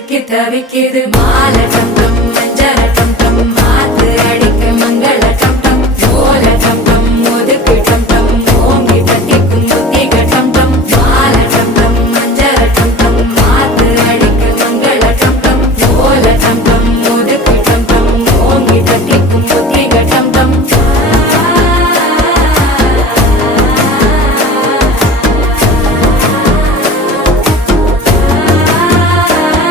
சிக்கி தவிக்குது மாலை டம் டம் மஞ்சள் டம் டம் மாத்து அடிக்க மங்க